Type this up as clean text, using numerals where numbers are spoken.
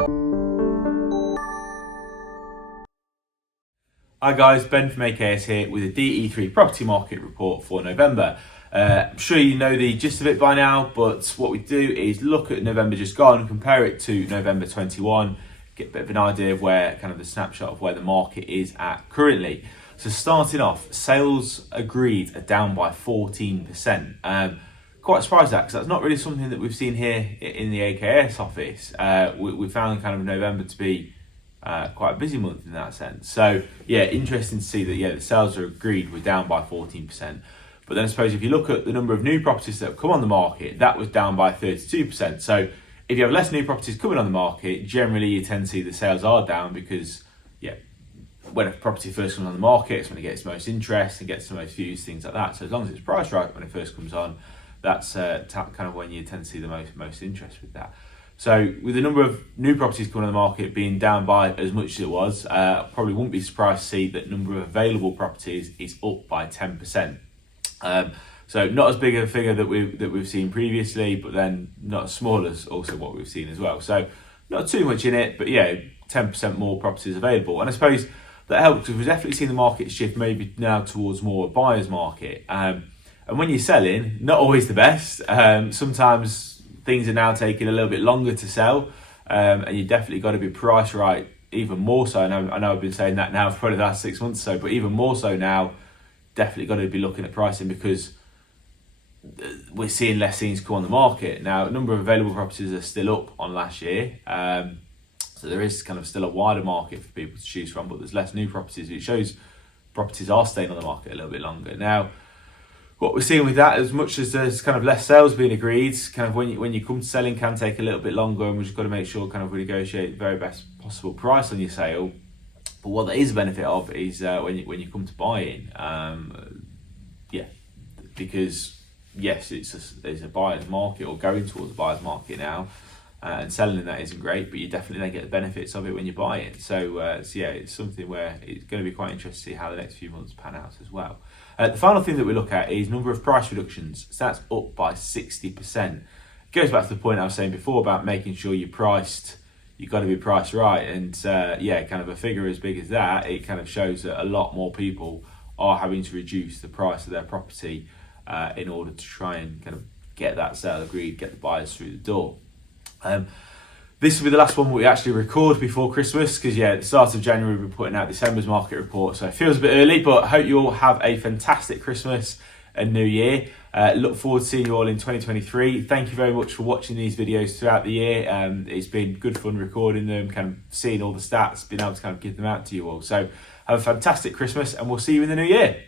Hi guys, Ben from AKS here with a DE3 property market report for November. I'm sure you know the gist of it by now, but what we do is look at November just gone, compare it to November 21, get a bit of an idea of where kind of the snapshot of where the market is at currently. So starting off, sales agreed are down by 14%. Quite surprised at, because that's not really something that we've seen here in the AKS office. We found kind of November to be quite a busy month in that sense. So yeah, interesting to see that the sales are agreed were down by 14%. But then I suppose if you look at the number of new properties that have come on the market, that was down by 32%. So if you have less new properties coming on the market, generally you tend to see the sales are down because when a property first comes on the market, it's when it gets the most interest and gets the most views, things like that. So as long as it's priced right when it first comes on, that's kind of when you tend to see the most interest with that. So with the number of new properties coming on the market being down by as much as it was, probably wouldn't be surprised to see that number of available properties is up by 10%. So not as big a figure that we've seen previously, but then not as small as also what we've seen as well. So not too much in it, but 10% more properties available. And I suppose that helps because we've definitely seen the market shift maybe now towards more a buyer's market. And when you're selling, not always the best. Sometimes things are now taking a little bit longer to sell, and you definitely got to be priced right even more so. And I know I've been saying that now for probably the last 6 months or so, but even more so now, definitely got to be looking at pricing because we're seeing less things come on the market. Now, a number of available properties are still up on last year, so there is kind of still a wider market for people to choose from, but there's less new properties. It shows properties are staying on the market a little bit longer. Now, what we're seeing with that, as much as there's kind of less sales being agreed, kind of when you come to selling can take a little bit longer, and we've just got to make sure kind of we negotiate the very best possible price on your sale. But what there is a benefit of is when you come to buying, because yes, it's a buyer's market or going towards a buyer's market now, and selling in that isn't great, but you definitely then get the benefits of it when you buy it. So it's something where it's going to be quite interesting to see how the next few months pan out as well. The final thing that we look at is number of price reductions. So that's up by 60%. It goes back to the point I was saying before about making sure you've got to be priced right. And kind of a figure as big as that, it kind of shows that a lot more people are having to reduce the price of their property in order to try and kind of get that sale agreed, get the buyers through the door. This will be the last one we actually record before Christmas because at the start of January we're putting out December's market report, so it feels a bit early, but I hope you all have a fantastic Christmas and New Year. Look forward to seeing you all in 2023. Thank you very much for watching these videos throughout the year. It's been good fun recording them, kind of seeing all the stats, being able to kind of give them out to you all. So have a fantastic Christmas and we'll see you in the new year.